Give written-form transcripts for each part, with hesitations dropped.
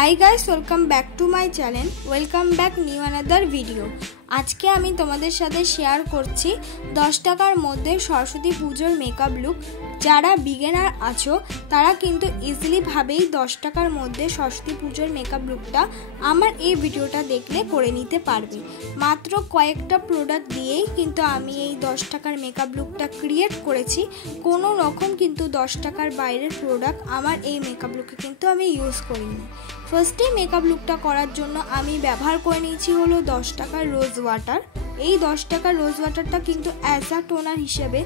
High guys welcome back to my channel welcome back new another video. आज के आमी तोमादेर साथे शेयर करछि 10 टाकार मध्य सरस्वती पुजोर मेकअप लुक। যারা বিগিনার আছো তারা কিন্তু ইজিলি ভাবেই 10 টাকার মধ্যে সরস্বতী পুজোর মেকআপ লুকটা আমার এই ভিডিওটা দেখলে করে নিতে পারবে। মাত্র কয়েকটা প্রোডাক্ট দিয়েই কিন্তু আমি এই 10 টাকার মেকআপ লুকটা ক্রিয়েট করেছি। কোনো রকম কিন্তু 10 টাকার বাইরের প্রোডাক্ট আমার এই মেকআপ লুকে কিন্তু আমি ইউজ করিনি। ফার্স্টে মেকআপ লুকটা করার জন্য আমি ব্যবহার করে নিয়েছি হলো 10 টাকার রোজ ওয়াটার। এই 10 টাকার রোজ ওয়াটারটা কিন্তু অ্যাজ আ টোনার হিসেবে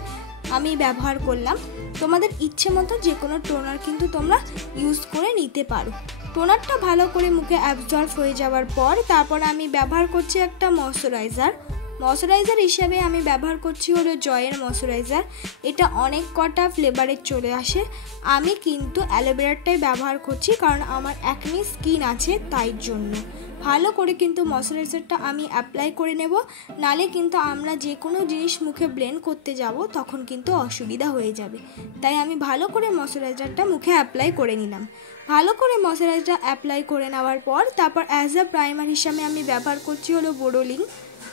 আমি ব্যবহার করলাম। তোমাদের ইচ্ছে মতো যে কোনো টোনার কিন্তু তোমরা ইউজ করে নিতে পারো। টোনারটা ভালো করে মুখে অ্যাবজর্ব হয়ে যাওয়ার পর তারপর আমি ব্যবহার করছি একটা ময়শ্চারাইজার হিসেবে আমি ব্যবহার করছি হলো জয়ের ময়শ্চারাইজার। এটা অনেক কটা ফ্লেভারের চলে আসে। আমি কিন্তু অ্যালোভেরাটাই ব্যবহার করছি কারণ আমার একনি স্কিন আছে তাই জন্য। ভালো করে কিন্তু ময়শ্চারাইজারটা আমি অ্যাপ্লাই করে নেব, নালে কিন্তু আমরা যে কোনো জিনিস মুখে ব্লেন্ড করতে যাব তখন কিন্তু অসুবিধা হয়ে যাবে। তাই আমি ভালো করে ময়শ্চারাইজারটা মুখে অ্যাপ্লাই করে নিলাম। ভালো করে ময়শ্চারাইজারটা অ্যাপ্লাই করে নেওয়ার পর তারপর অ্যাজ আ প্রাইমার হিসাবে আমি ব্যবহার করছি হলো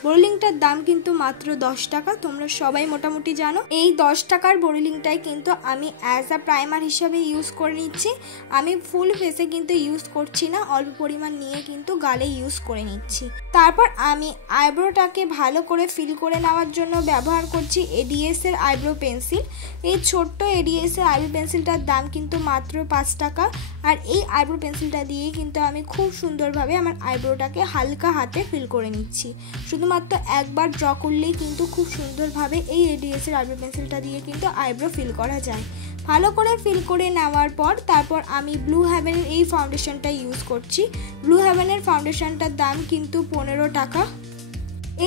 বোরোলিংটার দাম কিন্তু মাত্র 10 টাকা। তোমরা সবাই মোটামুটি জানো এই 10 টাকার বোরোলিংটাই কিন্তু আমি অ্যাজ আ প্রাইমার হিসাবে ইউজ করে নিচ্ছি। আমি ফুল ফেসে কিন্তু ইউজ করছি না, অল্প পরিমাণ নিয়ে কিন্তু গালে ইউজ করে নিচ্ছি। তারপর আমি আইব্রোটাকে ভালো করে ফিল করে নেওয়ার জন্য ব্যবহার করছি এডিএস এর আইব্রো পেন্সিল। এই ছোট্ট এডিএস এর আইব্রো পেন্সিলটার দাম কিন্তু মাত্র 5 টাকা। আর এই আইব্রো পেন্সিলটা দিয়ে কিন্তু আমি খুব সুন্দরভাবে আমার আইব্রোটাকে হালকা হাতে ফিল করে নিচ্ছি। শুধুমাত্র একবার ড্র করলেই কিন্তু খুব সুন্দরভাবে এই এডিএস এর আইব্রো পেন্সিলটা দিয়ে কিন্তু আইব্রো ফিল করা যায়। ভালো করে ফিল করে নেওয়ার পর তারপর আমি ব্লু হেভেনের এই ফাউন্ডেশনটা ইউজ করছি। ব্লু হেভেনের ফাউন্ডেশনটার দাম কিন্তু 15 টাকা।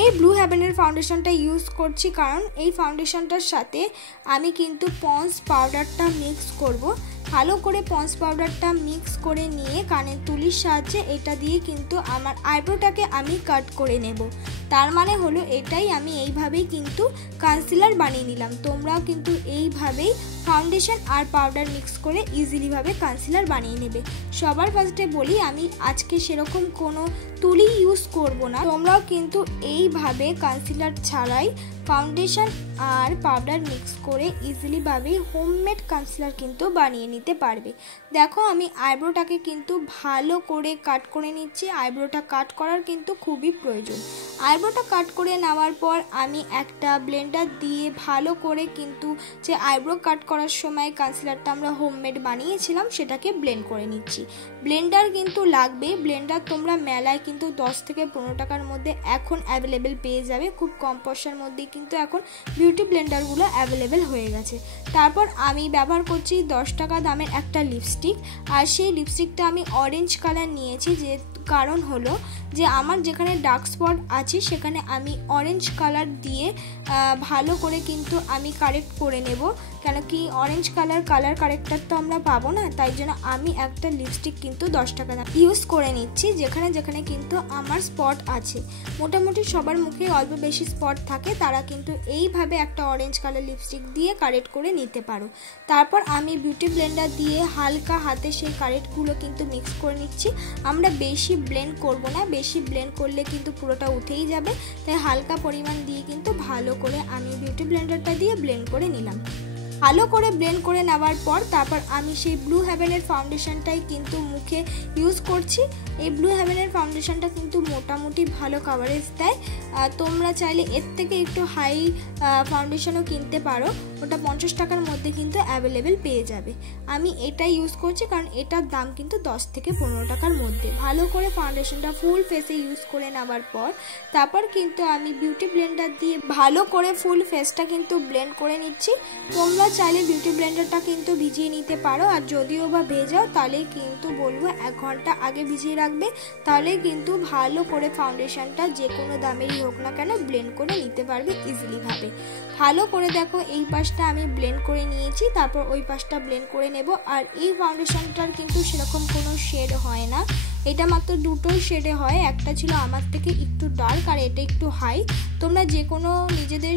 এই ব্লু হেভেনের ফাউন্ডেশনটা ইউজ করছি কারণ এই ফাউন্ডেশনটার সাথে আমি কিন্তু পন্স পাউডারটা মিক্স করব। ভালো করে পন্স পাউডারটা মিক্স করে নিয়ে কানের তুলির সাহায্যে এটা দিয়ে কিন্তু আমার আইব্রোটাকে আমি কাট করে নেব। তার মানে হলো এটাই আমি এইভাবেই কিন্তু কনসিলার বানিয়ে নিলাম। তোমরাও কিন্তু এইভাবেই ফাউন্ডেশন আর পাউডার মিক্স করে ইজিলিভাবে কনসিলার বানিয়ে নেবে। সবার ফার্স্টে বলি আমি আজকে সেরকম কোনো তুলি ইউজ করব না। তোমরাও কিন্তু এইভাবে কনসিলার ছাড়াই ফাউন্ডেশন আর পাউডার মিক্স করে ইজিলিভাবে হোমমেড কনসিলার কিন্তু বানিয়ে নিতে পারবে। দেখো আমি আইব্রোটাকে কিন্তু ভালো করে কাট করে নিচ্ছি। আইব্রোটা কাট করার কিন্তু খুবই প্রয়োজন। আইব্রোটা কাট করে নেওয়ার পর আমি একটা ব্লেন্ডার দিয়ে ভালো করে কিন্তু যে আইব্রো কাট করার সময় কনসিলারটা আমরা হোমমেড বানিয়েছিলাম সেটাকে ব্লেন্ড করে নিচ্ছি। ব্লেন্ডার কিন্তু লাগবে। ব্লেন্ডার তোমরা মেলায় কিন্তু 10 থেকে 15 টাকার মধ্যে এখন অ্যাভেলেবেল পেয়ে যাবে। খুব কম পয়সার মধ্যে কিন্তু এখন বিউটি ব্লেন্ডারগুলো অ্যাভেলেবেল হয়ে গেছে। তারপর আমি ব্যবহার করছি 10 টাকা দামের একটা লিপস্টিক। আর সেই লিপস্টিকটা আমি অরেঞ্জ কালার নিয়েছি, যে কারণ হলো যে আমার যেখানে ডার্ক স্পট আছে সেখানে আমি অরেঞ্জ কালার দিয়ে ভালো করে কিন্তু আমি কারেক্ট করে নেব। কেন কি অরেঞ্জ কালার কারেক্টার তো আমরা পাবো না, তাই জন্য আমি একটা লিপস্টিক কিন্তু 10 টাকা দাম ইউজ করে নিচ্ছি যেখানে যেখানে কিন্তু আমার স্পট আছে। মোটামুটি সবার মুখে অল্প বেশি স্পট থাকে, তারা কিন্তু এইভাবে একটা অরেঞ্জ কালার লিপস্টিক দিয়ে কারেক্ট করে নিতে পারো। তারপর আমি বিউটি ব্লেন্ডার দিয়ে হালকা হাতে সেই কারেক্টগুলো কিন্তু মিক্স করে নিচ্ছি। আমরা বেশি ব্লেন্ড করব না, বেশি ব্লেন্ড করলে কিন্তু পুরোটা উঠেই যাবে। তাই হালকা পরিমাণ দিয়ে কিন্তু ভালো করে আমি বিউটি ব্লেন্ডারটা দিয়ে ব্লেন্ড করে নিলাম। ভালো করে ব্লেন্ড করে নেওয়ার পর তারপর আমি সেই ব্লু হেভেনের ফাউন্ডেশনটাই কিন্তু মুখে ইউজ করছি। এই ব্লু হেভেনের ফাউন্ডেশনটা কিন্তু মোটামুটি ভালো কাভারেজ দেয়। তোমরা চাইলে এর থেকে একটু হাই ফাউন্ডেশনও কিনতে পারো, ওটা 50 টাকার মধ্যে কিন্তু অ্যাভেলেবেল পেয়ে যাবে। আমি এটা ইউজ করছি কারণ এটার দাম কিন্তু 10 থেকে 15 টাকার মধ্যে। ভালো করে ফাউন্ডেশনটা ফুল ফেসে ইউজ করে নেওয়ার পর তারপর কিন্তু আমি বিউটি ব্লেন্ডার দিয়ে ভালো করে ফুল ফেসটা কিন্তু ব্লেন্ড করে নিচ্ছি। তোমরা চাইলে বিউটি ব্লেন্ডারটা কিন্তু ভিজিয়ে নিতে পারো, আর যদিও বা ভেজাও তাহলে কিন্তু বলবো 1 ঘন্টা আগে ভিজিয়ে রাখবে। তাহলে কিন্তু ভালো করে ফাউন্ডেশনটা যে কোনো দামেরই হোক না কেন ব্লেন্ড করে নিতে পারবে ইজিলিভাবে। ভালো করে দেখো এই পাশটা আমি ব্লেন্ড করে নিয়েছি, তারপর ওই পাশটা ব্লেন্ড করে নেব। আর এই ফাউন্ডেশনটার কিন্তু সেরকম কোনো শেড হয় না, এটা মাত্র দুটো শেডে হয়, একটা ছিল আমার থেকে একটু ডার্ক আর এটা একটু হাই। তোমরা যে কোনো নিজেদের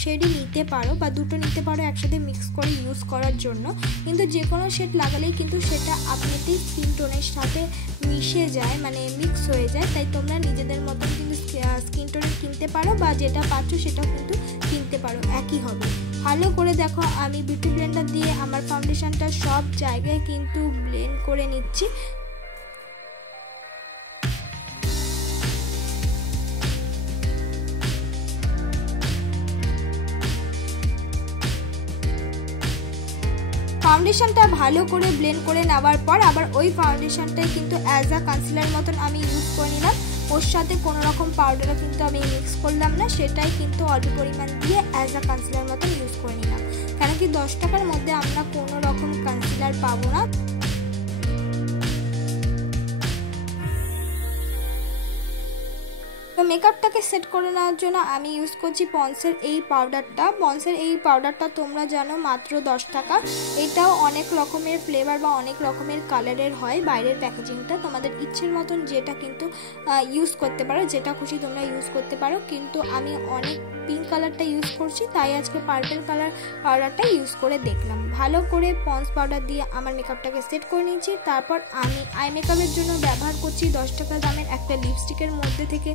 শেডই নিতে পারো বা দুটো নিতে পারো একসাথে মিক্স করে ইউজ করার জন্য, কিন্তু যে কোনো শেড লাগালেই কিন্তু সেটা আপনাদের স্কিন টোনের সাথে মিশে যায়, মানে মিক্স হয়ে যায়। তাই তোমরা নিজেদের মতন কিন্তু স্কিন টোনের কিনতে পারো বা যেটা পাচ্ছ সেটাও কিন্তু কিনতে পারো, একই হবে। ভালো করে দেখো আমি বিউটি ব্লেন্ডার দিয়ে আমার ফাউন্ডেশনটা সব জায়গায় কিন্তু ব্লেন্ড করে নিচ্ছি। ফাউন্ডেশনটা ভালো করে ব্লেন্ড করে নেওয়ার পর আবার ওই ফাউন্ডেশনটাই কিন্তু অ্যাজ আ কনসিলার মতন আমি ইউজ করে নিলাম। ওর সাথে কোনো রকম পাউডারও কিন্তু আমি মিক্স করলাম না, সেটাই কিন্তু অল্প পরিমাণ দিয়ে অ্যাজ আ কনসিলার মতন ইউজ করে নিলাম। কেন কি 10 টাকার মধ্যে আমরা কোনো রকম কনসিলার পাবো না। তো মেকআপটাকে সেট করে নেওয়ার জন্য আমি ইউজ করছি পন্সের এই পাউডারটা। পন্সের এই পাউডারটা তোমরা জানো মাত্র 10 টাকা। এটাও অনেক রকমের ফ্লেভার বা অনেক রকমের কালারের হয়। বাইরের প্যাকেজিংটা তোমাদের ইচ্ছের মতন যেটা কিন্তু ইউজ করতে পারো, যেটা খুশি তোমরা ইউজ করতে পারো, কিন্তু আমি অনেক পিঙ্ক কালারটা ইউজ করছি, তাই আজকে পার্পল কালার পাউডারটা ইউজ করে দেখলাম। ভালো করে পন্স পাউডার দিয়ে আমার মেকআপটাকে সেট করে নিয়েছি। তারপর আমি আই মেকআপের জন্য ব্যবহার করছি 10 টাকা দামের একটা লিপস্টিকের মধ্যে থেকে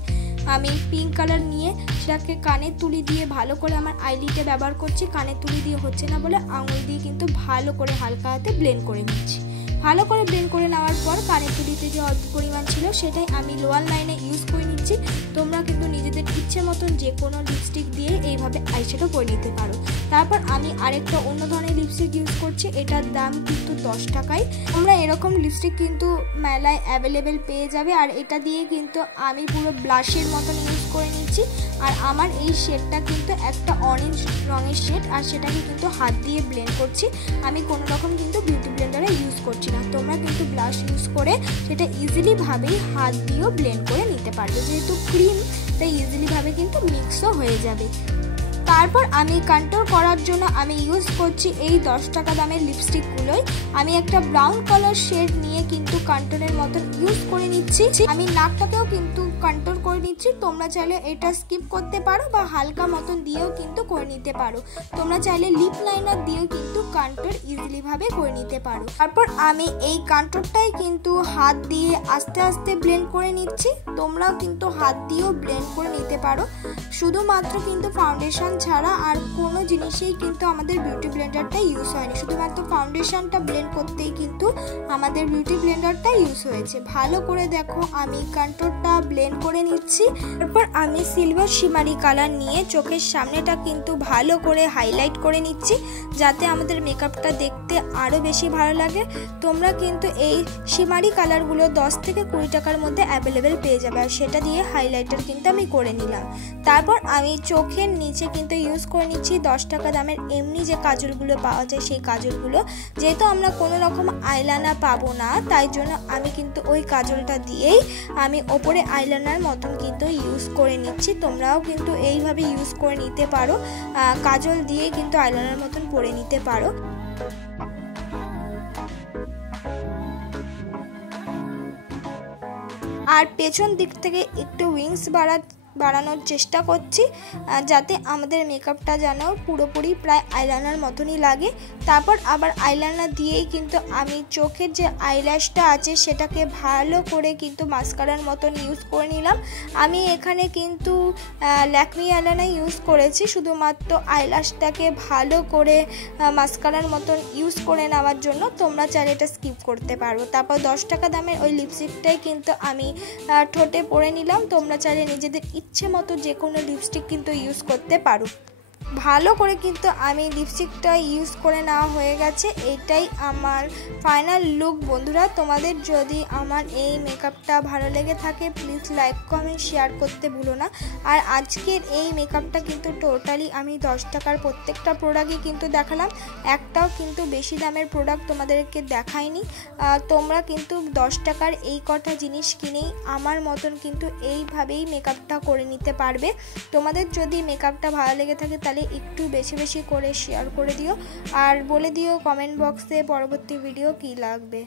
আমি পিঙ্ক কালার নিয়ে সেটাকে কানের তুলি দিয়ে ভালো করে আমার আইলিটে ব্যবহার করছি। কানের তুলি দিয়ে হচ্ছে না বলে আঙুল দিয়ে কিন্তু ভালো করে হালকা হাতে ব্লেন্ড করে নিচ্ছি। ভালো করে ব্লেন্ড করে নেওয়ার পর কানের তুলিতে যে অল্প পরিমাণ ছিল সেটাই আমি লোয়ার লাইনে ইউজ করে নিচ্ছি। তোমরা কিন্তু নিজেদের ইচ্ছে মতন যে কোনো লিপস্টিক দিয়ে এইভাবে আইশ্যাডো করে নিতে পারো। তারপর আমি আরেকটা অন্য ধরনের লিপস্টিক ইউজ করছি, এটার দাম কিন্তু 10 টাকায়। তোমরা এরকম লিপস্টিক কিন্তু মেলায় অ্যাভেলেবেল পেয়ে যাবে। আর এটা দিয়ে কিন্তু আমি পুরো ব্লাশের মতন ইউজ করে নিচ্ছি। আর আমার এই শেডটা কিন্তু একটা অরেঞ্জ রঙের শেড, আর সেটাকে কিন্তু হাত দিয়ে ব্লেন্ড করছি। আমি কোনো রকম কিন্তু বিউটি ব্লেন্ডারে ইউজ করছি না। তোমরা কিন্তু ব্লাশ ইউজ করে সেটা ইজিলি ভাবেই হাত দিয়েও ব্লেন্ড করে নিতে পারবে, যেহেতু ক্রিম তাই ইজিলি ভাবে কিন্তু মিক্সও হয়ে যাবে। তারপর আমি কন্ট্রোল করার জন্য আমি ইউজ করছি এই 10 টাকা দামের লিপস্টিকগুলোই। আমি একটা ব্রাউন কালার শেড নিয়ে কিন্তু কন্ট্রোলের মতন ইউজ করে নিচ্ছি। আমি নাকটাকেও কিন্তু কন্ট্রোল করে নিচ্ছি। তোমরা চাইলে এটা স্কিপ করতে পারো বা হালকা মতন দিয়েও কিন্তু করে নিতে পারো। তোমরা চাইলে লিপ লাইনার দিয়েও কিন্তু কন্ট্রোল ইজিলি ভাবে করে নিতে পারো। তারপর আমি এই কন্ট্রোলটাই কিন্তু হাত দিয়ে আস্তে আস্তে ব্লেন্ড করে নিচ্ছি। তোমরাও কিন্তু হাত দিয়েও ব্লেন্ড করে নিতে পারো। শুধুমাত্র কিন্তু ফাউন্ডেশন ছাড়া আর কোনো জিনিসেই কিন্তু আমাদের বিউটি ব্লেন্ডারটা ইউজ হয়নি, শুধুমাত্র ফাউন্ডেশনটা ব্লেন্ড করতেই কিন্তু আমাদের বিউটি ব্লেন্ডারটা ইউজ হয়েছে। ভালো করে দেখো আমি কন্ট্রোলটা ব্লেন্ড করে নিচ্ছি। তারপর আমি সিলভার শিমারি কালার নিয়ে চোখের সামনেটা কিন্তু ভালো করে হাইলাইট করে নিচ্ছি, যাতে আমাদের মেকআপটা দেখতে আরও বেশি ভালো লাগে। তোমরা কিন্তু এই শিমারি কালারগুলো 10 থেকে 20 টাকার মধ্যে অ্যাভেলেবেল পেয়ে যাবে। আর সেটা দিয়ে হাইলাইটার কিন্তু আমি করে নিলাম। তারপর আমি চোখের নিচে কিন্তু ইউজ করে নিচ্ছি 10 টাকা দামের এমনি যে কাজলগুলো পাওয়া যায় সেই কাজলগুলো। যেহেতু আমরা কোনো রকম আইলাইনার পাবো না, তাই জন্য আমি কিন্তু ওই কাজলটা দিয়েই আমি ওপরে আইলাইনার মতন কিন্তু ইউজ করে নিচ্ছি। তোমরাও কিন্তু এইভাবে ইউজ করে নিতে পারো, কাজল দিয়ে কিন্তু আইলাইনার মতন পরে নিতে পারো। আর পেছন দিক থেকে একটু উইংস বাড়ানোর চেষ্টা করছি, যাতে আমাদের মেকআপটা যেন পুরোপুরি প্রায় আইলাইনার মতনই লাগে। তারপর আবার আইলাইনার দিয়েই কিন্তু আমি চোখের যে আইল্যাশটা আছে সেটাকে ভালো করে কিন্তু মাস্কারার মতন ইউজ করে নিলাম। আমি এখানে কিন্তু ল্যাকমি আইলাইনার ইউজ করেছি শুধুমাত্র আইল্যাশটাকে ভালো করে মাস্কারার মতন ইউজ করে নেওয়ার জন্য। তোমরা চাইলে এটা স্কিপ করতে পারো। তারপর 10 টাকা দামের ওই লিপস্টিকটাই কিন্তু আমি ঠোঁটে পরে নিলাম। তোমরা চাইলে নিজেদের ইচ্ছে মতো যে কোনো লিপস্টিক কিন্তু ইউজ করতে পারো। ভালো করে কিন্তু আমি লিপস্টিকটা ইউজ করে নেওয়া হয়ে গেছে। এটাই আমার ফাইনাল লুক। বন্ধুরা, তোমাদের যদি আমার এই মেকআপটা ভালো লেগে থাকে প্লিজ লাইক কমেন্ট শেয়ার করতে ভুলো না। আর আজকের এই মেকআপটা কিন্তু টোটালি আমি 10 টাকার প্রত্যেকটা প্রোডাক্টই কিন্তু দেখালাম, একটাও কিন্তু বেশি দামের প্রোডাক্ট তোমাদেরকে দেখাইনি। তোমরা কিন্তু 10 টাকার এই কটা জিনিস কিনেই আমার মতন কিন্তু এইভাবেই মেকআপটা করে নিতে পারবে। তোমাদের যদি মেকআপটা ভালো লেগে থাকে তাহলে একটু বেশি বেশি করে শেয়ার করে দিও, আর বলে দিও কমেন্ট বক্সে পরবর্তী ভিডিও কী লাগবে।